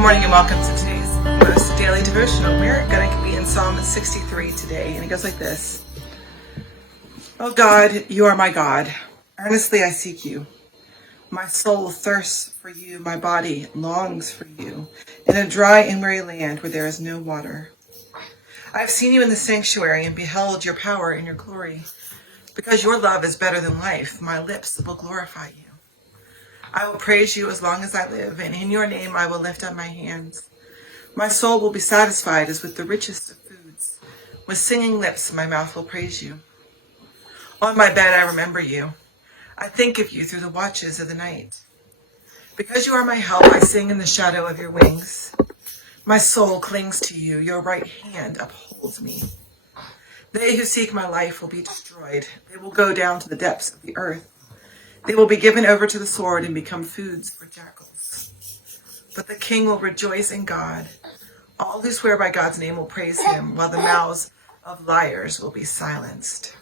Good morning and welcome to today's most daily devotional. We're going to be in Psalm 63 today, and it goes like this. Oh God, you are my God. Earnestly I seek you. My soul thirsts for you, my body longs for you, in a dry and weary land where there is no water. I have seen you in the sanctuary and beheld your power and your glory. Because your love is better than life, my lips will glorify you. I will praise you as long as I live, and in your name I will lift up my hands. My soul will be satisfied as with the richest of foods. With singing lips my mouth will praise you. On my bed I remember you. I think of you through the watches of the night. Because you are my help, I sing in the shadow of your wings. My soul clings to you. Your right hand upholds me. They who seek my life will be destroyed. They will go down to the depths of the earth. They will be given over to the sword and become foods for jackals. But the king will rejoice in God. All who swear by God's name will praise him, while the mouths of liars will be silenced.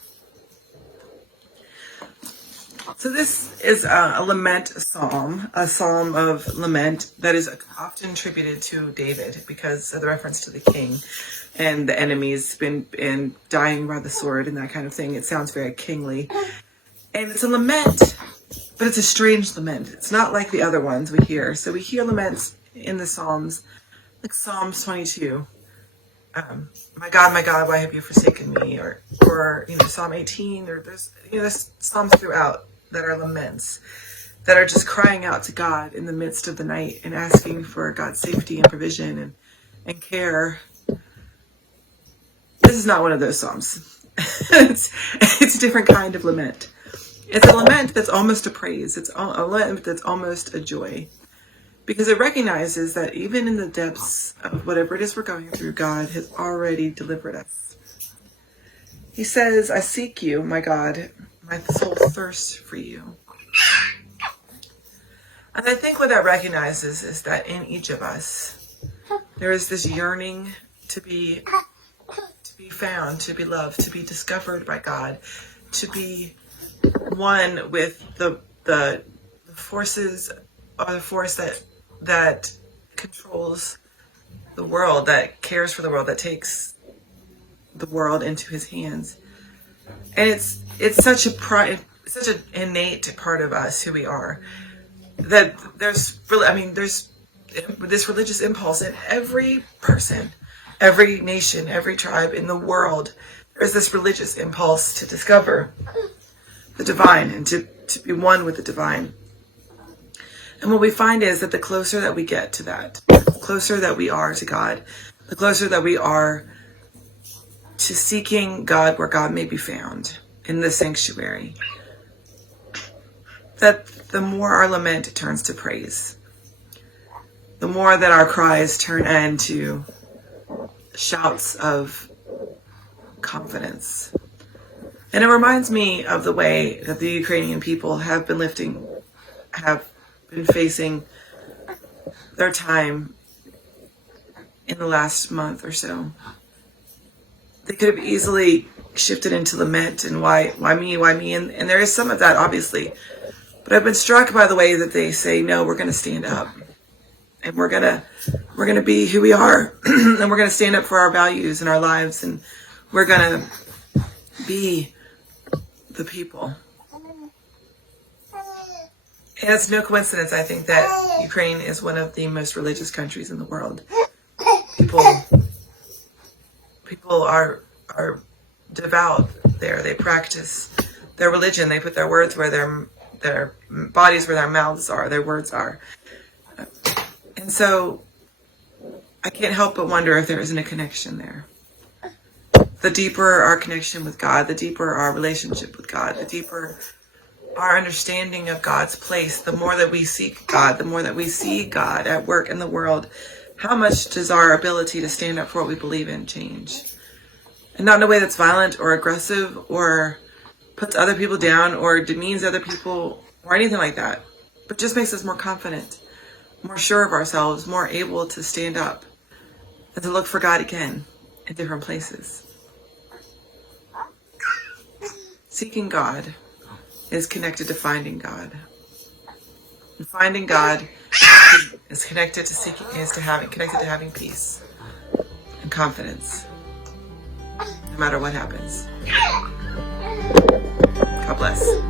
So this is a lament psalm, a psalm of lament that is often attributed to David because of the reference to the king and the enemies been dying by the sword and that kind of thing. It sounds very kingly. And it's a lament, but it's a strange lament. It's not like the other ones we hear. So we hear laments in the Psalms, like Psalms 22. My God, why have you forsaken me? Or Psalm 18. Or there's Psalms throughout that are laments, that are just crying out to God in the midst of the night and asking for God's safety and provision and care. This is not one of those Psalms. It's a different kind of lament. It's a lament that's almost a praise. It's a lament that's almost a joy. Because it recognizes that even in the depths of whatever it is we're going through, God has already delivered us. He says, I seek you, my God. My soul thirsts for you. And I think what that recognizes is that in each of us, there is this yearning to be found, to be loved, to be discovered by God, to be one with the forces, or the force that controls the world, that cares for the world, that takes the world into his hands. And it's such an innate part of us, who we are, that there's this religious impulse in every person, every nation, every tribe in the world. There's this religious impulse to discover the divine and to be one with the divine. And what we find is that the closer that we get to that, the closer that we are to God, the closer that we are to seeking God where God may be found, in the sanctuary, that the more our lament turns to praise, the more that our cries turn into shouts of confidence. And it reminds me of the way that the Ukrainian people have been facing their time in the last month or so. They could have easily shifted into lament and why me? And there is some of that, obviously. But I've been struck by the way that they say, no, we're going to stand up. And we're going to be who we are. And we're going to stand up for our values and our lives. And we're going to be the people. And it's no coincidence, I think, that Ukraine is one of the most religious countries in the world. People are devout there. They practice their religion. They put their words where their bodies, where their mouths are, their words are. And so I can't help but wonder if there isn't a connection there. The deeper our connection with God, the deeper our relationship with God, the deeper our understanding of God's place, the more that we seek God, the more that we see God at work in the world, how much does our ability to stand up for what we believe in change? And not in a way that's violent or aggressive or puts other people down or demeans other people or anything like that, but just makes us more confident, more sure of ourselves, more able to stand up and to look for God again in different places. Seeking God is connected to finding God. And finding God is connected to having peace and confidence, no matter what happens. God bless.